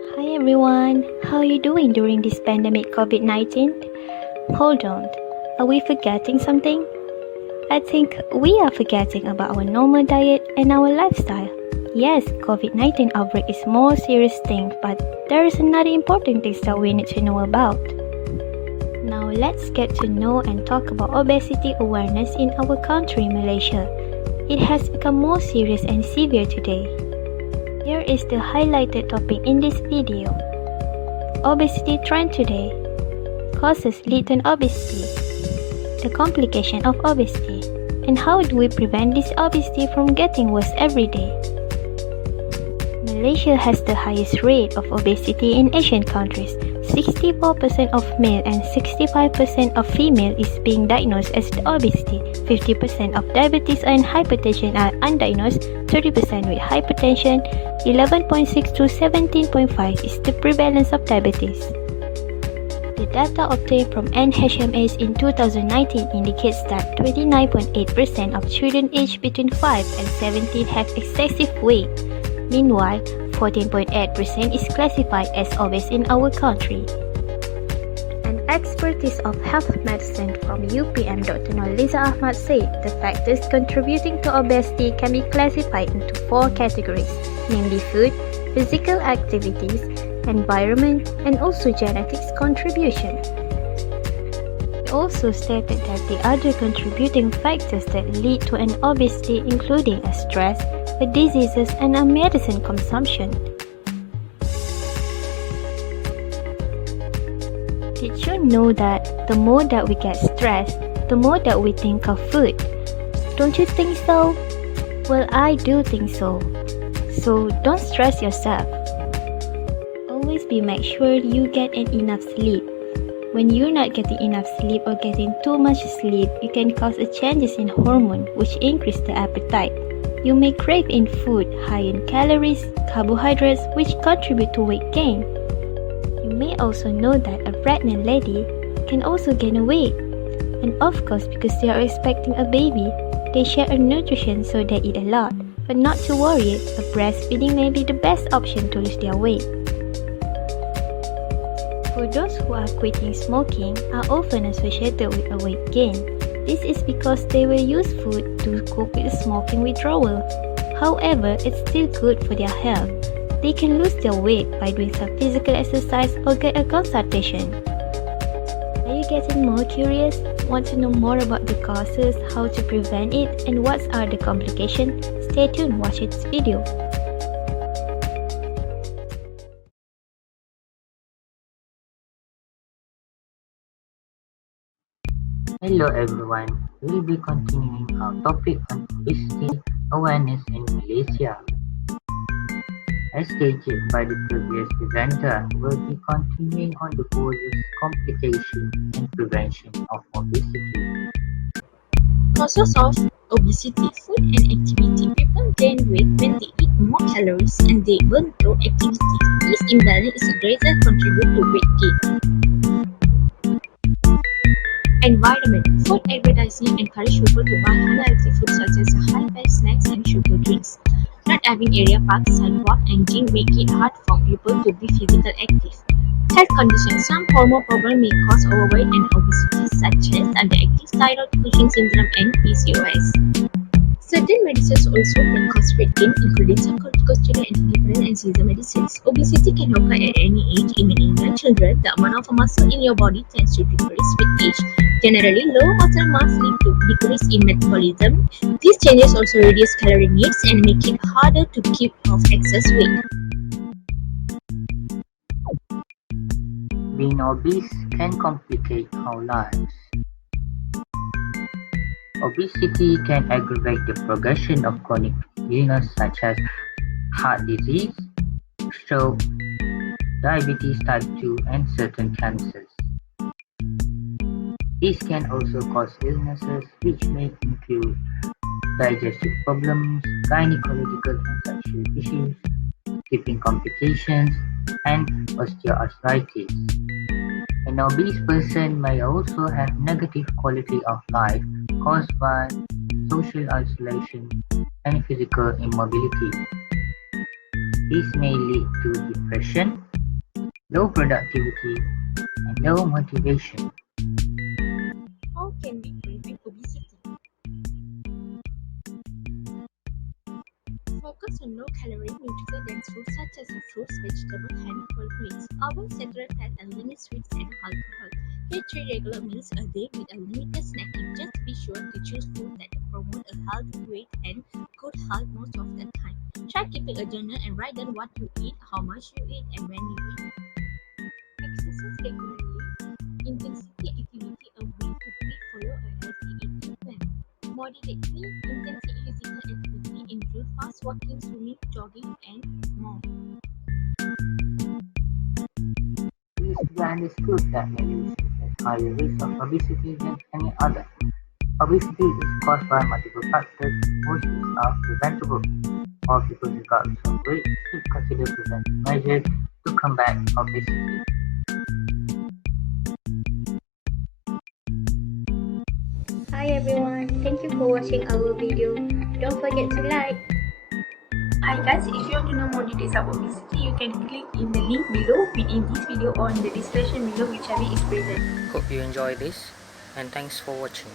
Hi everyone, how are you doing during this pandemic COVID-19? Hold on, are we forgetting something? I think we are forgetting about our normal diet and our lifestyle. Yes, COVID-19 outbreak is more serious thing, but there is another important thing that we need to know about. Now let's get to know and talk about obesity awareness in our country, Malaysia. It has become more serious and severe today. Here is the highlighted topic in this video. Obesity trend today. Causes latent obesity. The complication of obesity. And how do we prevent this obesity from getting worse every day? Malaysia has the highest rate of obesity in Asian countries. 64% of male and 65% of female is being diagnosed as the obesity. 50% of diabetes and hypertension are undiagnosed. 30% with hypertension. 11.6 to 17.5 is the prevalence of diabetes. The data obtained from NHMS in 2019 indicates that 29.8% of children aged between 5 and 17 have excessive weight. Meanwhile, 14.8% is classified as obese in our country. An expertise of health medicine from UPM Dr. Nolisa Ahmad said the factors contributing to obesity can be classified into 4 categories, namely food, physical activities, environment, and also genetics contribution. He also stated that the other contributing factors that lead to an obesity including a stress, a diseases, and a medicine consumption. Did you know that the more that we get stressed, the more that we think of food? Don't you think so? Well, I do think so. So don't stress yourself. Always make sure you get enough sleep. When you're not getting enough sleep or getting too much sleep, it can cause a changes in hormone which increase the appetite. You may crave in food high in calories, carbohydrates which contribute to weight gain. You may also know that a pregnant lady can also gain weight. And of course, because they are expecting a baby, they share a nutrition so they eat a lot. But not to worry, a breastfeeding may be the best option to lose their weight. For those who are quitting smoking are often associated with a weight gain. This is because they will use food to cope with smoking withdrawal. However, it's still good for their health. They can lose their weight by doing some physical exercise or get a consultation. Are you getting more curious? Want to know more about the causes, how to prevent it, and what are the complications? Stay tuned, watch this video. Hello everyone, we'll be continuing our topic on obesity awareness in Malaysia. As stated by the previous presenter, we'll be continuing on the causes, complications, and prevention of obesity. Causes of obesity: food and activity. People gain weight when they eat more calories and they burn through activity. This imbalance is a greater contributor to weight gain. Environment. Food advertising encourage people to buy unhealthy food such as high-fat snacks and sugar drinks. Not having area parks, sidewalk, and gym make it hard for people to be physically active. Health conditions. Some hormone problems may cause overweight and obesity, such as underactive thyroid Cushing syndrome and PCOS. Certain medicines also can cause weight gain, including some corticosteroid, antidepressant, and seizure medicines. Obesity can occur at any age, even in young children. The amount of muscle in your body tends to decrease with age. Generally, low muscle mass lead to decrease in metabolism. These changes also reduce calorie needs and make it harder to keep off excess weight. Being obese can complicate our lives. Obesity can aggravate the progression of chronic illness such as heart disease, stroke, diabetes type 2, and certain cancers. This can also cause illnesses which may include digestive problems, gynecological and sexual issues, kidney complications, and osteoarthritis. An obese person may also have negative quality of life caused by social isolation and physical immobility. This may lead to depression, low productivity, and low motivation. How can we prevent obesity? Focus on low-calorie, nutrient-dense foods such as fruits, vegetables, and whole grains. Avoid saturated fat and limit sweets and alcohol. Eat 3 regular meals a day with a limited snacking. Just be sure to choose food that promote a healthy weight and good health most of the time. Try keeping a journal and write down what you eat, how much you eat, and when you eat. Exercise regularly. Intensity activity a way to follow a healthy eating plan. Moderately intensity physical activity include fast walking, swimming, jogging, and more. It is to be understood that Malaysia has higher rates of obesity than any other. Obesity is caused by multiple factors, most are preventable. All people regardless of weight should consider preventive measures to combat obesity. Hi everyone, thank you for watching our video. Don't forget to like. Hi guys, if you want to know more details about obesity, you can click in the link below within this video or in the description below, whichever is present. Hope you enjoy this, and thanks for watching.